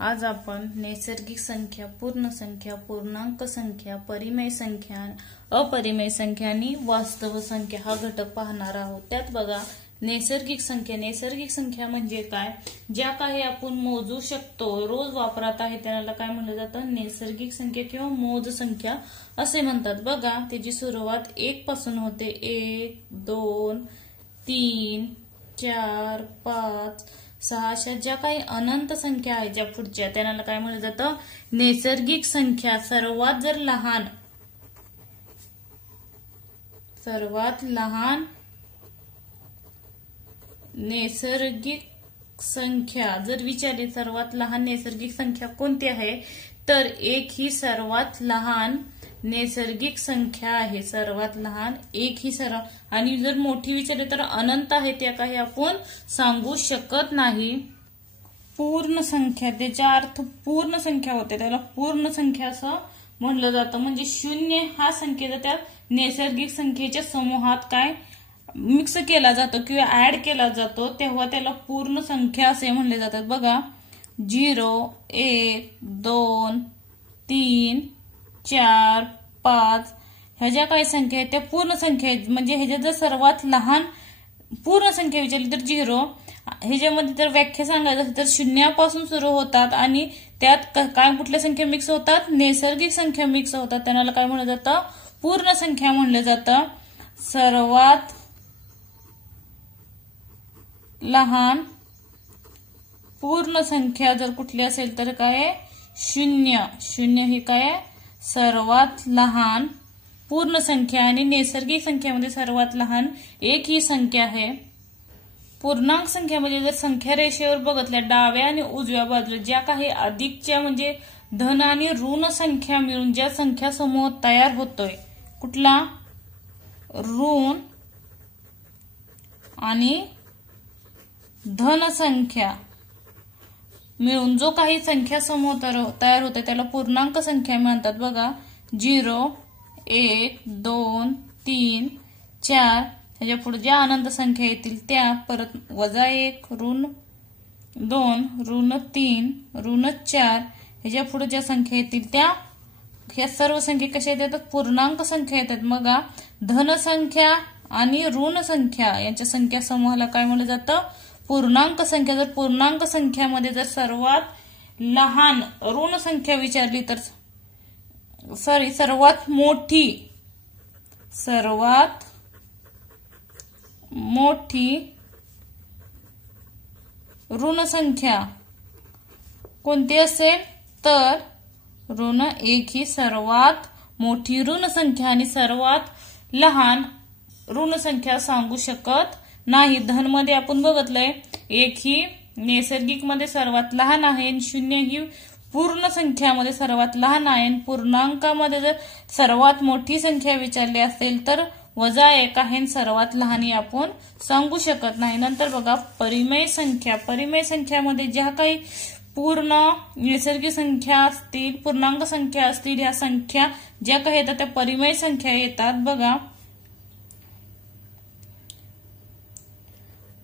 आज आपण नैसर्गिक संख्या, पूर्ण संख्या, पूर्णांक संख्या, परिमेय संख्या, अपरिमेय संख्या आणि वास्तव संख्या हा घटक पाहणार आहोत। त्यात बघा नैसर्गिक संख्या म्हणजे काय? ज्या काही आपण मोजू शकतो, रोज वापरात आहे त्याला काय म्हणलं जातं? नैसर्गिक संख्या किंवा मोज संख्या असे म्हणतात। बघा त्याची सुरुवात 1 पासून होते। 1 2 3 4 5 6 अशा ज्या काही अनंत संख्या आहेत ज्या पुढच्या त्यांना काय म्हणलं जातं? नैसर्गिक संख्या। सर्वात लहान नैसर्गिक संख्या जर विचारली सर्वात लहान नैसर्गिक संख्या कोणती आहे, तर 1 ही सर्वात लहान नैसर्गिक संख्या आहे। सर्वात लहान 1 ही आणि जर मोठी विचारली तर अनंत आहे, त्या काही आपण सांगू शकत नाही। पूर्ण संख्या त्याचा अर्थ पूर्ण संख्या होते, त्याला पूर्ण संख्या असं म्हणलं जातं। म्हणजे 0 हा संख्येचा त्या नैसर्गिक संख्येच्या समूहात काय मिक्स केला जातो किंवा ऍड केला जातो, तेव्हा त्याला पूर्ण संख्या असे म्हणले जातात। बघा 0 1 2 3 4 5 ह्या ज्या काही संख्या आहेत त्या पूर्ण संख्या आहेत। म्हणजे ह्याच्यात जर सर्वात लहान पूर्ण संख्या विचारली तर 0, ह्याच्यामध्ये तर व्याख्या सांगायचं असेल तर 0 पासून सुरू होतात आणि त्यात काय कुठल्या संख्या मिक्स होतात? नैसर्गिक संख्या मिक्स होतात, त्यांना काय म्हणलं जातं? पूर्ण संख्या म्हणलं जातं। सर्वात लहान पूर्ण संख्या जर कुठली असेल तर काय? 0 ही काय? सर्वात लहान पूर्ण संख्या आणि नैसर्गिक संख्यामध्ये सर्वात लहान 1 ही संख्या आहे। पूर्णांक संख्यामध्ये जर संख्या रेषेवर बघितल्या डाव्या आणि उजव्या बाजूला ज्या काही अधिकच्या म्हणजे धन आणि ऋण संख्या मिळून ज्या संख्या समूह तयार होतोय, कुठला? ऋण आणि धन संख्या मिळून जो काही संख्या समूह तयार होते त्याला पूर्णांक संख्या म्हणतात। बघा 0 1 2 3 4 ह्याच्या पुढे ज्या अनंत संख्या येतील त्या, परत -1 ऋण 2 ऋण 3 ऋण 4 ह्याच्या पुढे ज्या संख्या येतील त्या, ह्या सर्व संख्या कशा येतात? पूर्णांक संख्या येतात। मग धन संख्या आणि ऋण संख्या यांच्या संख्या समूहाला काय म्हणलं जातं? पूर्णांक संख्या। जर पूर्णांक संख्यामध्ये जर सर्वात लहान ऋण संख्या विचारली तर सर्वात मोठी ऋण संख्या कोणती असेल तर ऋण 1 ही सर्वात मोठी ऋण संख्या आणि सर्वात लहान ऋण संख्या सांगू शकत नाही। धन मध्ये आपण बघितलंय 1 ही नैसर्गिक मध्ये सर्वात लहान आहे, 0 ही पूर्ण संख्यामध्ये सर्वात लहान आहे। पूर्णांकामध्ये जर सर्वात मोठी संख्या विचारली असेल तर -1 आहे, सर्वात लहान आपण सांगू शकत नाही। नंतर बघा परिमेय संख्यामध्ये ज्या काही पूर्ण नैसर्गिक संख्या असतील, पूर्णांक संख्या असतील, ह्या संख्या ज्या काही येतात त्या परिमेय संख्या येतात। बघा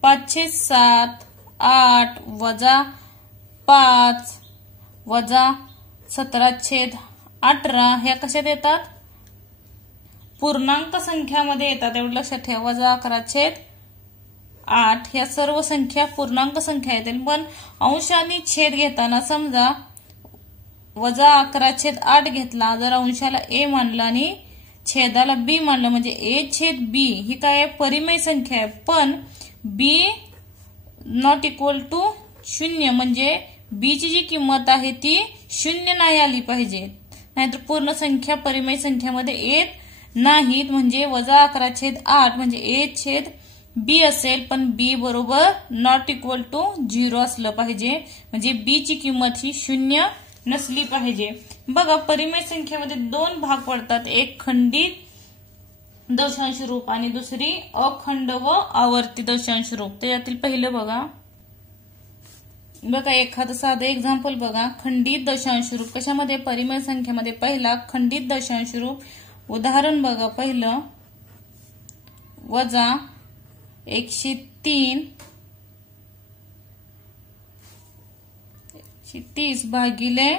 5/7 8 -5 -17/18 ह्या कशात येतात? पूर्णांक संख्यामध्ये येतात, एवढं लक्षात ठेवा। -11/8 ह्या सर्व संख्या पूर्णांक संख्या येतील। पण अंश आणि छेद घेताना समजा -11/8 घेतला, जर अंशाला a मानलं आणि छेदाला b मानलं म्हणजे a/b ही काय परिमेय संख्या आहे। पण b नॉट इक्वल टू 0 म्हणजे b ची जी किंमत आहे ती 0 नाही आली पाहिजे, नाहीतर पूर्ण संख्या परिमेय संख्यामध्ये येत नाहीत। म्हणजे -11/8 म्हणजे a/b असेल, पण b बरोबर नॉट इक्वल टू 0 असलं पाहिजे, म्हणजे b ची किंमत ही 0 नसली पाहिजे। बघा परिमेय संख्येमध्ये 2 भाग पडतात, एक खंडित दशांश रूप आणि दुसरी अखंड व आवर्ती दशांश रूप। त्यातील पहिलं बघा एखादं साधं एक्झाम्पल बघा। खंडित दशांश रूप कशामध्ये? परिमेय संख्येमध्ये पहिला खंडित दशांश रूप। उदाहरण बघा पहिलं -103 30 भागिले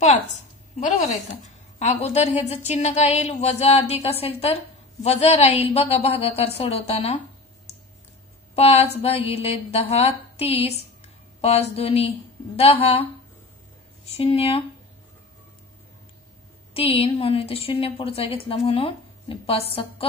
5 बरोबर आहे का? अगोदर हे जर चिन्ह काय येईल, वजा अधिक असेल तर वजा राहील बघा भागाकार सोडवताना. 5 भागिले 10 30, 5 दोन्ही 10, 0 3 म्हणून इथे 0 पुढचा घेतला म्हणून 5 सक्क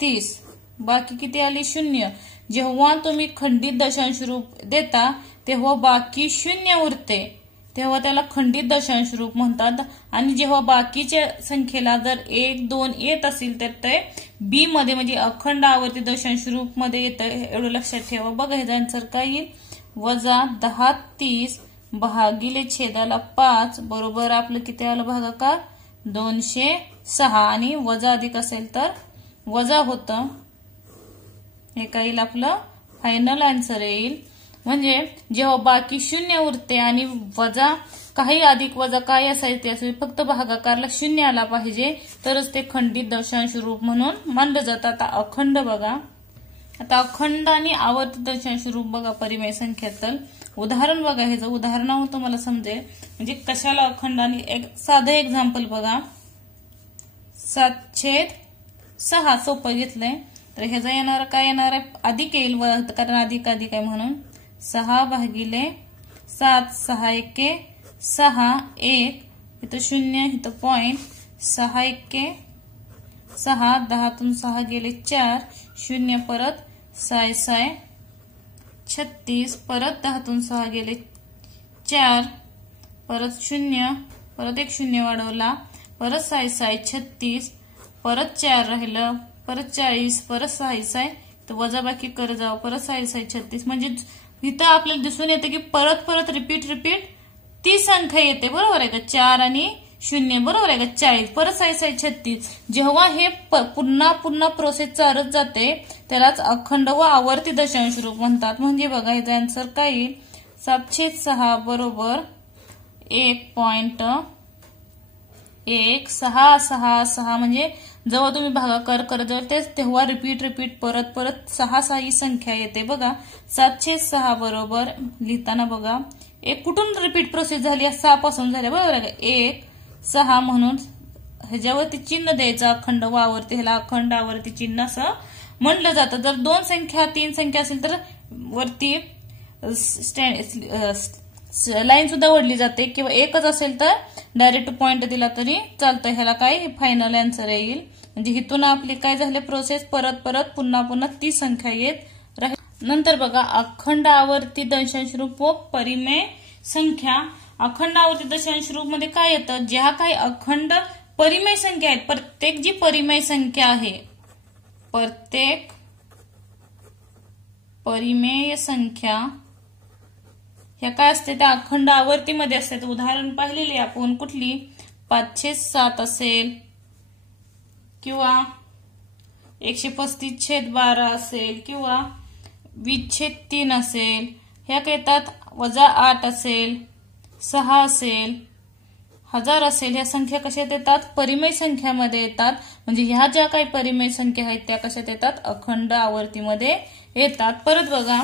30. बाकी किती आली 0. जेव्हा तुम्ही खंडित दशांश रूप देता तेव्हा बाकी 0 उरते, तेव्हा त्याला खंडित दशांश रूप म्हणतात. आणि जेव्हा बाकीच्या संख्येला जर 1 2 येत असेल तर ते बी मध्ये म्हणजे अखंड आवर्ती दशांश रूप मध्ये येतं, एवढं लक्षात ठेवा. बघा ह्याचा आन्सर काय येईल, वजा 10 30 भागिले छेदाला 5 बरोबर आपलं किती आलं भागाकार 206. आणि वजा अधिक असेल तर वजा होतं. हे काय येईल आपलं फायनल आन्सर येईल. म्हणजे जेव्हा बाकी 0 उरते आणि वजा काही अधिक वजा काय असायचे असेल, फक्त भागाकारला 0 आला पाहिजे तरच ते खंडित दशांश रूप म्हणून मानलं जातं. आता अखंड बघा, आता अखंड आणि आवर्त दशांश रूप बघा परिमेय संख्यातलं उदाहरण बघा. ह्याचं उदाहरण तुम्हाला समजेल म्हणजे कशाला अखंड. आणि एक साधं एक्झाम्पल बघा, 7/6 सोपं घेतलंय तर ह्याचा येणार काय येणार आहे, अधिक येईल कारण अधिक अधिक आहे म्हणून 6 भागिले 7 6 1 6 1 इथं 0 इथं पॉइंट 6 1 6 10तून 6 गेले 4 0 परत 6 6 36 परत 10तून 6 गेले 4 परत 0 परत एक 0 वाढवला परत 6 6 36 परत 4 राहिलं परत 40 परत 6 6 तर वजा बाकी कर जावं परत 6 6 36 म्हणजे इथं आपल्याला दिसून येते की परत परत रिपीट ती संख्या येते बरोबर आहे का 4 आणि 0 बरोबर आहे का 40 परत 6 6 36. जेव्हा हे पुन्हा प्रोसेस चालत जाते त्यालाच अखंड व आवर्ती दशांश रूप म्हणतात. म्हणजे बघा याचा आन्सर काय येईल 7/6 बरोबर 1.166 म्हणजे जेव्हा तुम्ही भागाकार करत जाल तेव्हा रिपीट परत 6 6 ही संख्या येते बघा. 7/6 बरोबर लिहिताना बघा एक कुठून रिपीट प्रोसेस झाली 6 पासून झाली बरोबर आहे 1 6 म्हणून ह्याच्यावरती चिन्ह द्यायचं अखंड व आवर्ती, ह्याला अखंड आवर्ती चिन्ह असं म्हटलं जातं. जर 2 संख्या 3 संख्या असेल तर वरती लाईन सुद्धा ओढली जाते किंवा एकच असेल तर डायरेक्ट पॉइंट दिला तरी चालतं. ह्याला काय फायनल आन्सर येईल. म्हणजे इथून आपली काय झाले प्रोसेस परत पुन्हा ती संख्या येत राहील. नंतर बघा अखंड आवर्ती दशांश रूप व परिमेय संख्या. अखंड आवर्ती दशांश रूप मध्ये काय येतं, ज्या काही अखंड परिमेय संख्या आहेत प्रत्येक जी परिमेय संख्या आहे प्रत्येक परिमेय संख्या ह्या काय असते त्या अखंड आवर्तीमध्ये असतात. उदाहरण पाहिलेले आपण कुठली 5/7 असेल किंवा 135/12 असेल किंवा 20/3 असेल. ह्या काय येतात वजा 8 असेल 6 असेल 1000 असेल. ह्या संख्या कशात येतात परिमेय संख्यामध्ये येतात. म्हणजे ह्या ज्या काही परिमेय संख्या आहेत त्या कशात येतात अखंड आवर्तीमध्ये येतात. परत बघा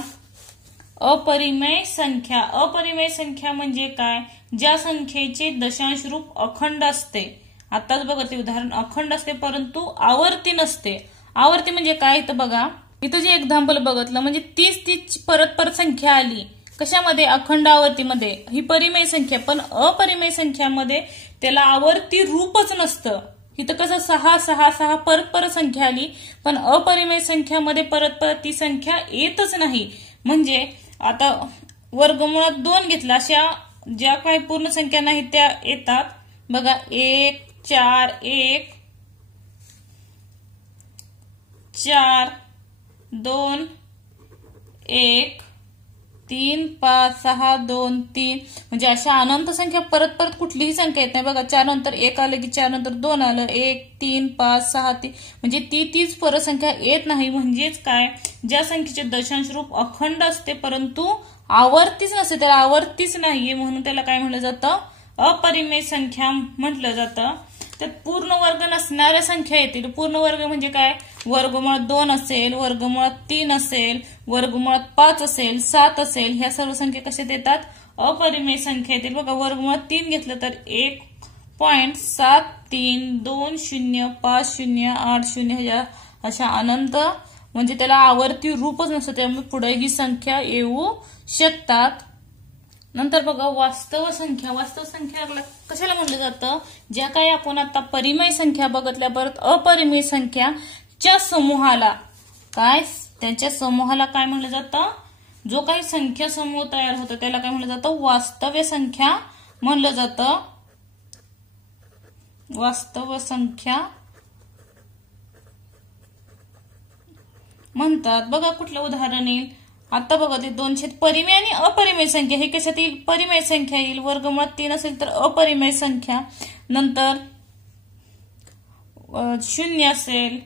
अपरिमेय संख्या. अपरिमेय संख्या म्हणजे काय, ज्या संख्येचे दशांश रूप अखंड असते. आताच बघा ते उदाहरण अखंड असते परंतु आवर्ती नसते. आवर्ती म्हणजे काय, इथं बघा इथं जे एक्झाम्पल बघितलं म्हणजे 30 परत संख्या आली कशामध्ये अखंड आवर्तीमध्ये, ही परिमेय संख्या. पण अपरिमेय संख्यामध्ये त्याला आवर्ती रूपच नसतं. इथं कसं 6 6 6 परत संख्या आली पण अपरिमेय संख्यामध्ये परत ती संख्या येतच नाही. म्हणजे आता वर्गमुळात 2 घेतला अशा ज्या काही पूर्ण संख्या नाहीत त्या येतात बघा 1 4 1 4 2 1 3 5 6 2 3 म्हणजे अशा अनंत संख्या परत कुठलीही संख्या येत नाही बघा. 4 नंतर 1 आलं की 4 नंतर 2 आलं 1 3 5 6 3 म्हणजे तीच परत संख्या येत नाही. म्हणजेच काय, ज्या संख्येचे दशांश रूप अखंड असते परंतु आवर्तीच नसते त्याला आवर्तीच नाहीये म्हणून त्याला काय म्हटलं जातं अपरिमेय संख्या म्हटलं जातं. त्यात पूर्ण वर्ग नसणाऱ्या संख्या येतील. पूर्ण वर्ग म्हणजे काय? वर्गमुळात 2 असेल, वर्गमुळात 3 असेल, वर्गमुळात 5 असेल, 7 असेल, ह्या सर्व संख्या कशात येतात? अपरिमेय संख्या येतील. बघा वर्गमुळात 3 घेतलं तर 1.73205080 अशा अनंत, म्हणजे त्याला आवर्ती रूपच नसतं, त्यामुळे पुढे ही संख्या येऊ शकतात. नंतर बघा वास्तव संख्या. वास्तव संख्या कशाला म्हणलं जातं? ज्या काही आपण आता परिमेय संख्या बघितल्या, परत अपरिमेय संख्याच्या समूहाला काय, त्यांच्या समूहाला काय म्हणलं जातं? जो काही संख्या समूह तयार होतो त्याला काय म्हणलं जातं? वास्तव संख्या म्हणलं जातं. वास्तव संख्या म्हणतात. बघा कुठलं उदाहरण येईल आता? बघा ते 2 परिमेय आणि अपरिमेय संख्या. हे कशात येईल? परिमेय संख्या येईल. वर्गमुळात 3 असेल तर अपरिमेय संख्या. नंतर 0 असेल,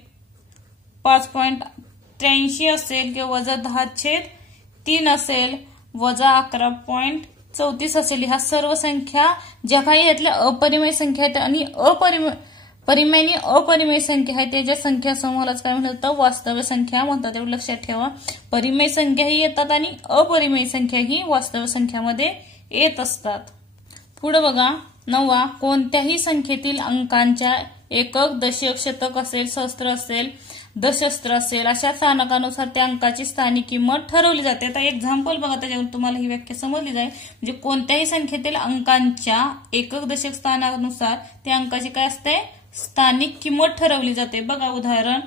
5.83 असेल किंवा -10/3 असेल, -11.34 असेल. ह्या सर्व संख्या ज्या काही यातल्या अपरिमेय संख्या आहेत आणि परिमेय आणि अपरिमेय संख्या आहे त्याच्या संख्या समूहालाच काय म्हणतात? वास्तव संख्या म्हणतात. एवढं लक्षात ठेवा. परिमेय संख्या ही येतात आणि अपरिमेय संख्या ही वास्तव संख्यामध्ये येत असतात. पुढे बघा 9. कोणत्याही संख्येतील अंकांच्या एकक, दशक, शतक असेल, सहस्त्र असेल, दशस्त्र असेल अशा स्थानकानुसार त्या अंकाची स्थानिक किंमत ठरवली जाते. आता एक्झाम्पल बघा, त्याच्यावरून तुम्हाला ही व्याख्या समजली जाईल. म्हणजे कोणत्याही संख्येतील अंकांच्या एकक, दशक स्थानानुसार त्या अंकाची काय असते? स्थानिक किंमत ठरवली जाते. बघा उदाहरण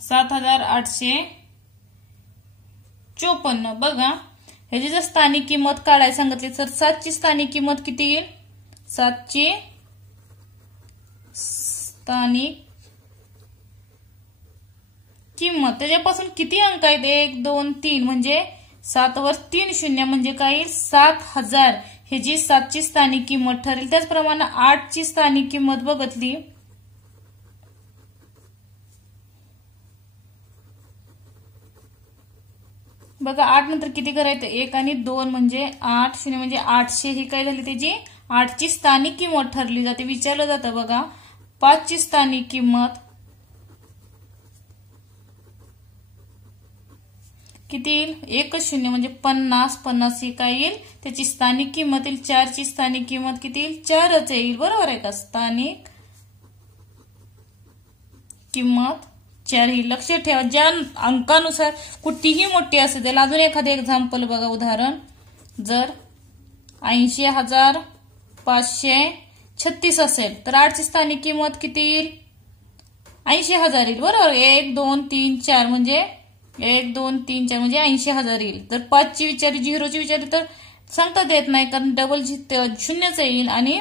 7854. बघा ह्याची जर स्थानिक किंमत काढायला सांगितली तर 7 ची स्थानिक किंमत किती येईल? 7 ची स्थानिक किंमत त्याच्यापासून किती अंक आहेत? 1 2 3 म्हणजे 7 वर 3 शून्य म्हणजे काय येईल? 7000. हे जी 7 ची स्थानिक किंमत ठरेल. त्याचप्रमाणे 8 ची स्थानिक किंमत बघितली, बघा 8 नंतर किती करायचं? 1 आणि 2 म्हणजे 8, 0 म्हणजे 800. ही काय झाली? त्याची 8 ची स्थानिक किंमत ठरली जाते. विचारलं जातं बघा 5 ची स्थानिक किंमत किती येईल? 1 0 म्हणजे 50. 50 ही काय येईल? त्याची स्थानिक किंमत येईल. 4 ची स्थानिक किंमत किती येईल? 4च येईल. बरोबर आहे का? स्थानिक किंमत 4 ही. लक्षात ठेवा. ज्या अंकानुसार कुठलीही मोठी असते त्याला. अजून एखादे एक्झाम्पल बघा. उदाहरण जर 80,536 असेल तर 8 ची स्थानिक किंमत किती येईल? 80,000 येईल. बरोबर. 1 2 3 4 म्हणजे 1 2 3 4 म्हणजे 80,000 येईल. तर 5 ची विचारली, 0 ची विचारली तर सांगता येत नाही, कारण डबल शून्यच येईल. आणि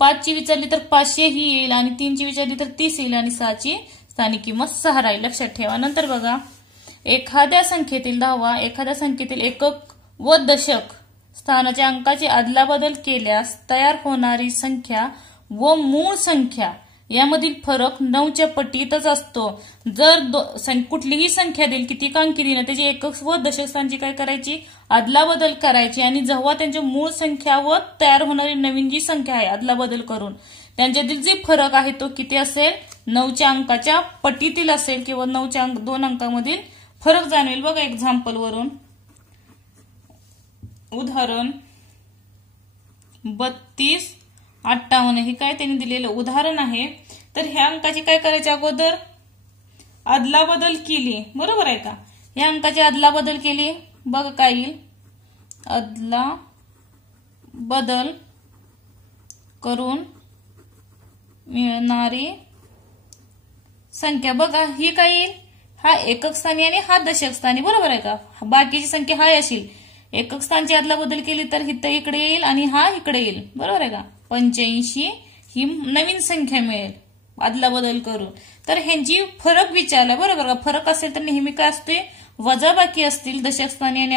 5 ची विचारली तर 500 ही येईल, आणि 3 ची विचारली तर 30 येईल, आणि 6 ची स्थानिक किंमत 6 राहील. लक्षात ठेवा. नंतर बघा एखाद्या संख्येतील 10 एखाद्या संख्येतील एकक व दशक स्थानाच्या अंकाची अदलाबदल केल्यास तयार होणारी संख्या व मूळ संख्या यामधील फरक 9च्या पटीतच असतो. जर कुठलीही संख्या देईल, किती अंकी दिली, त्याची एकक व दशक स्थानाची काय करायची? अदलाबदल करायची. आणि जेव्हा त्यांच्या मूळ संख्या व तयार होणारी नवीन जी संख्या आहे अदलाबदल करून त्यांच्यातील जे फरक आहे तो किती असेल? 9च्या अंकाच्या पटीतील असेल किंवा 9च्या 2 अंकामधील फरक जाणवेल. बघा एक्झाम्पल वरून. उदाहरण 3258 हे काय त्यांनी दिलेलं उदाहरण आहे. तर ह्या अंकाची काय करायची? अगोदर अदलाबदल केली. बरोबर आहे का? ह्या अंकाची अदलाबदल केली. बघ काय येईल? अदलाबदल करून मिळणारी संख्या बघा ही काय येईल? हा एकक स्थानी आणि हा दशक स्थानी. बरोबर आहे का? बाकीची संख्या हा असेल. एकक स्थानची अदलाबदल केली तर इकडे येईल आणि हा इकडे येईल. बरोबर आहे का? 85 ही नवीन संख्या मिळेल अदलाबदल करून. तर ह्यांची फरक विचारला. बरोबर का? फरक असेल तर नेहमी काय असते? वजाबाकी असतील दशक स्थानी आणि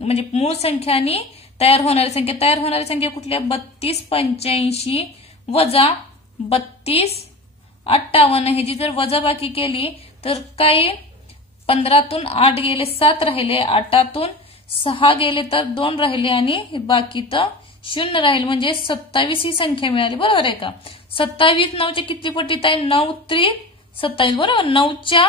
म्हणजे मूळ संख्या आणि तयार होणारी संख्या. तयार होणारी संख्या कुठल्या? 3285 वजा 3258 ह्याची जर वजाबाकी केली तर काय? 15तून 8 गेले 7 राहिले, 8तून 6 गेले तर 2 राहिले, आणि बाकी तर शून्य राहील म्हणजे 27 ही संख्या मिळाली. बरोबर आहे का? 27 9च्या किती पटीत आहे? 9 त्रिक 27. बरोबर. 9च्या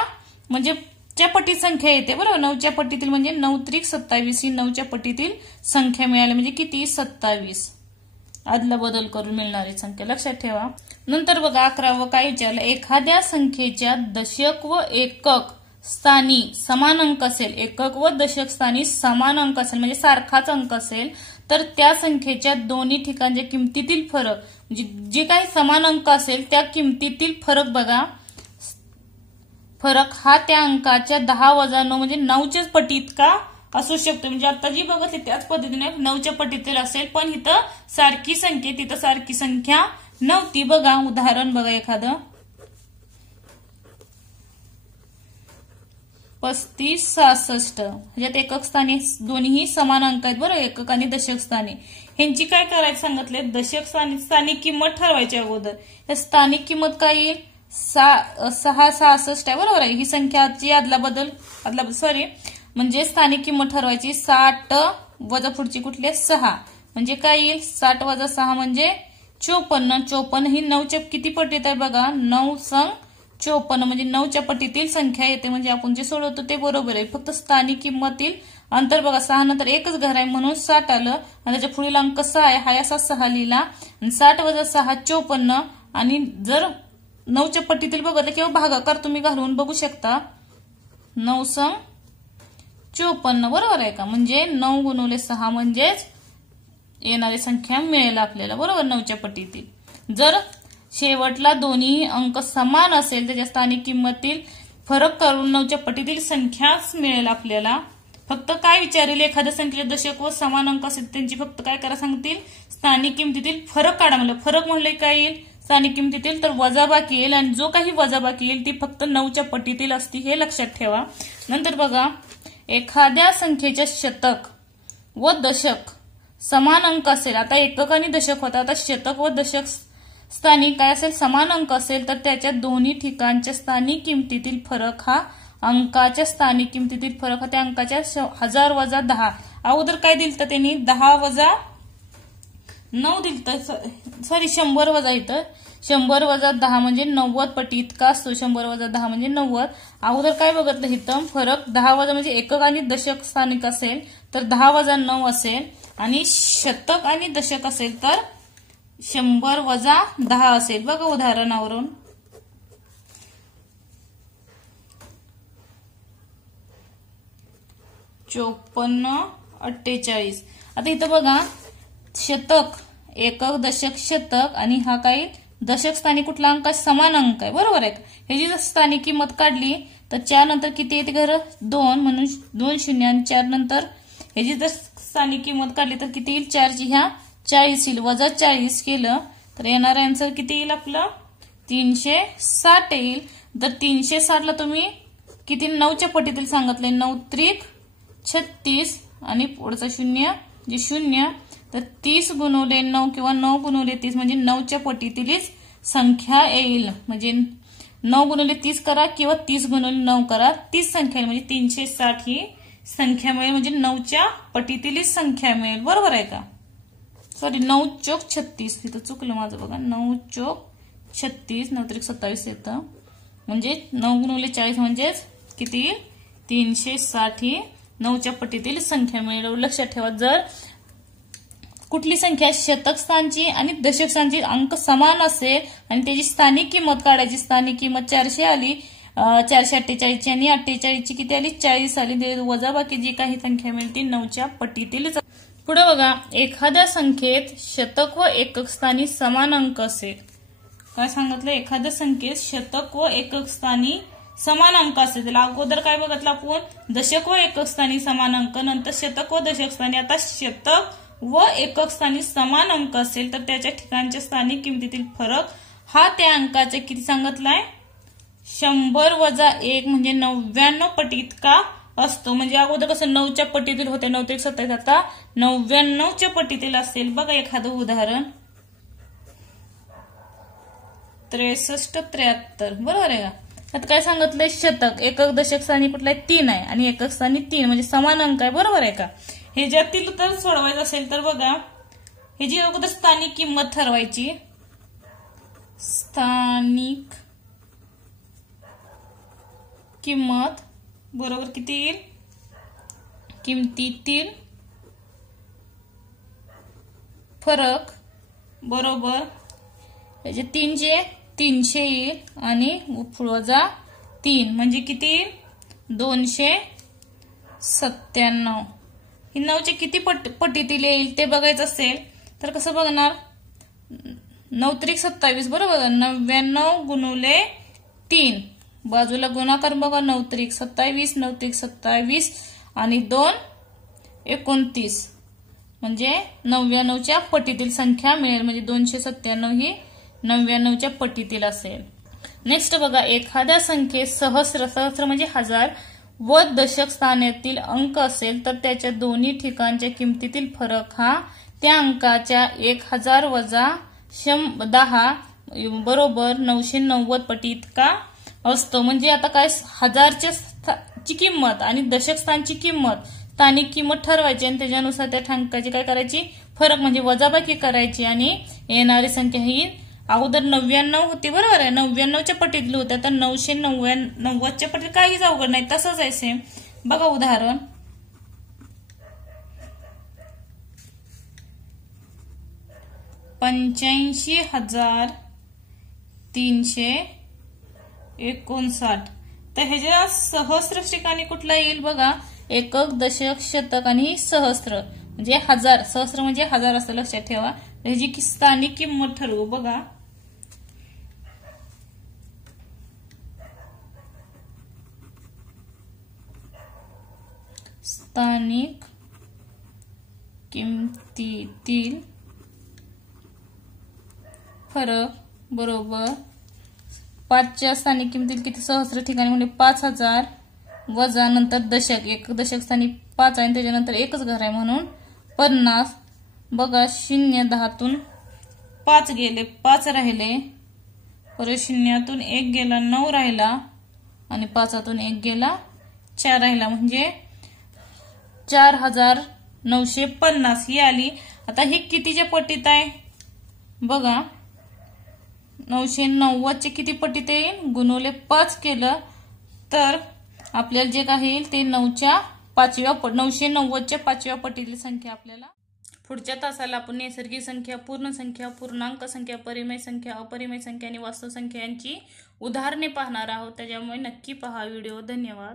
म्हणजे च्या पटीत संख्या येते. बरोबर. 9च्या पटीतील म्हणजे 9 त्रिक 27 ही 9च्या पटीतील संख्या मिळाली म्हणजे किती? 27. आदला बदल करून मिळणारी संख्या लक्षात ठेवा. नंतर बघा 11वं काय विचारलं? एखाद्या संख्येच्या दशक व एकक स्थानी समान अंक असेल, एकक व दशक स्थानी समान अंक असेल म्हणजे सारखाच अंक असेल तर त्या संख्येच्या दोन्ही ठिकाणच्या किमतीतील फरक म्हणजे जे काही समान अंक असेल त्या किमतीतील फरक बघा, फरक हा त्या अंकाच्या 10 वजा 9 म्हणजे 9च्याच पटीत का असू शकतो. म्हणजे आता जी बघत त्याच पद्धतीने 9च्या पटीतील असेल पण इथं सारखी संख्या तिथं सारखी संख्या नव्हती. बघा उदाहरण बघा एखादं 35 66 ह्याच्यात एकक स्थानी दोन्ही समान अंक आहेत. बरोबर. एकक आणि दशक स्थानी ह्यांची काय करायचं सांगितले? दशक स्थानिक किंमत ठरवायची अगोदर. तर स्थानिक किंमत काय येईल? 666 आहे. बरोबर आहे. ही संख्याची आदला बदल म्हणजे स्थानिक किंमत ठरवायची. 60 वजा पुढची कुठली आहे? 6 म्हणजे काय येईल? 60 वजा 6 म्हणजे 54. 54 ही 9च्या किती पटीत आहे? बघा 9 संग 54 म्हणजे 9च्या पटीतील संख्या येते. म्हणजे आपण जे सोडवतो ते बरोबर आहे. फक्त स्थानिक किंमतील अंतर बघा 6 नंतर एकच घर आहे म्हणून 60 आलं आणि त्याच्या पुढील अंक 6 आहे. हा असा 6 लिहिला आणि 60 वजा 6 54 आणि जर 9च्या पटीतील बघितलं किंवा भागाकार तुम्ही घालून बघू शकता 9 संग 54. बरोबर आहे का? म्हणजे 9 गुणिले 6 म्हणजेच येणारी संख्या मिळेल आपल्याला. बरोबर. 9च्या पटीतील जर शेवटला दोन्ही अंक समान असेल त्याच्या स्थानिक किंमतीतील फरक करून 9च्या पटीतील संख्याच मिळेल आपल्याला. फक्त काय विचारेल? एखाद्या संख्येचे दशक व समान अंक असेल त्यांची फक्त काय करा सांगतील? स्थानिक किंमतीतील फरक काढा म्हणलं. फरक म्हणले काय येईल? स्थानिक किंमतीतील तर वजाबाकी येईल आणि जो काही वजाबाकी येईल ती फक्त 9च्या पटीतील असते हे लक्षात ठेवा. नंतर बघा एखाद्या संख्येच्या शतक व दशक समान अंक असेल. आता एकक आणि दशक होता. आता शतक व दशक स्थानिक काय असेल? समान अंक असेल तर त्याच्या दोन्ही ठिकाणच्या स्थानिक किमतीतील फरक हा अंकाच्या स्थानिक किमतीतील फरक हा त्या अंकाच्या 1000 वजा 10 अगोदर काय दिलं तर त्यांनी 10 वजा 9 दिलं. सॉरी 100 वजा इथं 100 वजा 10 म्हणजे 90 पटी इतका असतो. 100 वजा 10 म्हणजे 90. अगोदर काय बघितलं इथं? फरक 10 वजा म्हणजे एकक आणि दशक स्थानिक असेल तर 10 वजा 9 असेल आणि शतक आणि दशक असेल तर 100 वजा 10 असेल. बघा उदाहरणावरून 54 48. आता इथं बघा शतक एकक दशक शतक आणि हा काही दशक स्थानिक कुठला अंक समान अंक आहे. बरोबर आहे. ह्याची जर स्थानिक किंमत काढली तर 4 नंतर किती येते? घर 2 म्हणून 2 शून्य आणि 4 नंतर ह्याची जर स्थानिक किंमत काढली तर किती येईल? 4ची ह्या 40 येईल. वजा 40 केलं तर येणार आन्सर किती येईल आपलं? 360 येईल. तर 360 ला तुम्ही किती 9च्या पटीतील सांगितले? 9 त्रिक 36 आणि पुढचा शून्य जे 0 तर 30 गुणिले 9 किंवा 9 गुणिले 30 म्हणजे 9च्या पटीतीलच संख्या येईल. म्हणजे 9 गुणिले 30 करा किंवा 30 गुणिले 9 करा 30 संख्या म्हणजे 360 ही संख्या मिळेल. म्हणजे 9च्या पटीतीलच संख्या मिळेल. बरोबर आहे का? सॉरी 9 चौक 36 इथं चुकलं माझं बघा. 9 चौक 36 9 त्रिक 27 येतं म्हणजे 9 गुणिले 40 म्हणजेच किती? 360 ही 9च्या पटीतील संख्या मिळेल. लक्षात ठेवा जर कुठली संख्या शतक स्थानची आणि दशक स्थानची अंक समान असेल आणि त्याची स्थानिक किंमत काढायची. स्थानिक किंमत 400 आली 448 ची आणि 48 ची किती आली? 40 आली. वजाबाकी जी काही संख्या मिळते 9च्या पटीतील. पुढे बघा एखाद्या संख्येत शतक व एकक स्थानी समान अंक असेल. काय सांगितलं? एखाद्या संख्येत शतक व एकक स्थानी समान अंक असेल. त्याला अगोदर काय बघितलं आपण? दशक व एकक स्थानी समान अंक नंतर शतक व दशक स्थानी. आता शतक व एकक स्थानी समान अंक असेल तर त्याच्या ठिकाणच्या स्थानिक किमतीतील फरक हा त्या अंकाच्या किती सांगितलाय? 100 वजा 1 म्हणजे 99 पटी इतका असतो. म्हणजे अगोदर कसं 9च्या पटीतील होते 9 ते 27 आता 99च्या पटीतील असेल. बघा एखादं उदाहरण 63 73. बरोबर आहे का? आता काय सांगितलंय? शतक एकक दशक स्थानी कुठला आहे? 3 आहे आणि एकक स्थानी 3 म्हणजे समान अंक आहे. बरोबर आहे का? हे ज्यातील तर सोडवायचं असेल तर बघा हे जी अगोदर स्थानिक किंमत ठरवायची. स्थानिक किंमत बरोबर किती येईल, किमतीतील फरक बरोबर याचे 300 येईल आणि वजा 3 म्हणजे किती येईल 297. ही 9चे किती पटीतील येईल ते बघायचं असेल तर कसं बघणार, 9 त्रिक 27 बरोबर, 99 गुणुले 3 बाजूला गुणाकार बघा, 9 त्रिक 27, 9 त्रिक 27 आणि 2 29 म्हणजे 99च्या पटीतील संख्या मिळेल. म्हणजे 297 ही 99च्या पटीतील असेल. नेक्स्ट बघा, एखाद्या संख्येत सहस्र म्हणजे 1000 व दशक स्थानातील अंक असेल तर त्याच्या दोन्ही ठिकाणच्या किमतीतील फरक हा त्या अंकाच्या 1000 वजा 10 बरोबर 990 पटी इतका असतो. म्हणजे आता काय, 1000ची किंमत आणि दशक स्थानची किंमत, स्थानिक किंमत ठरवायची आणि त्याच्यानुसार त्या अंकाची काय करायची, फरक म्हणजे वजाबाकी करायची आणि येणारी संख्या ही अगोदर 99 होती बरोबर आहे, 99च्या पटीतली होत्या, तर 990च्या पटीत काहीच अवघड नाही, तसंच आहे सेम. बघा उदाहरण, 85,359. तर ह्याच्या सहस्र ठिकाणी कुठला येईल बघा, एकक, दशक, शतक आणि सहस्र म्हणजे 1000. सहस्र म्हणजे 1000 असं लक्षात ठेवा. ह्याची स्थानिक किंमत ठरवू बघा. स्थानिक किमतीतील फरक बरोबर 5च्या स्थानिक किमतीतील किती सहस्र ठिकाणी म्हणजे 5000 वजा नंतर दशक, एक दशक स्थानी 5 आहे त्याच्यानंतर एकच घर आहे म्हणून 50. बघा 0 10तून 5 गेले, 5 राहिले, परत 0तून 1 गेला 9 राहिला आणि 5तून 1 गेला 4 राहिला म्हणजे 4950 ही आली. आता ही कितीच्या पटीत आहे बघा, 990चे किती पटीत येईल, गुणुले 5 केलं तर आपल्याला जे काही येईल ते 990च्या 5व्या पटीतली संख्या आपल्याला. पुढच्या तासाला आपण नैसर्गिक संख्या, पूर्ण संख्या, पूर्णांक संख्या, परिमेय संख्या, अपरिमेय संख्या आणि वास्तव संख्या यांची उदाहरणे पाहणार आहोत. त्याच्यामुळे नक्की पहा व्हिडिओ. धन्यवाद.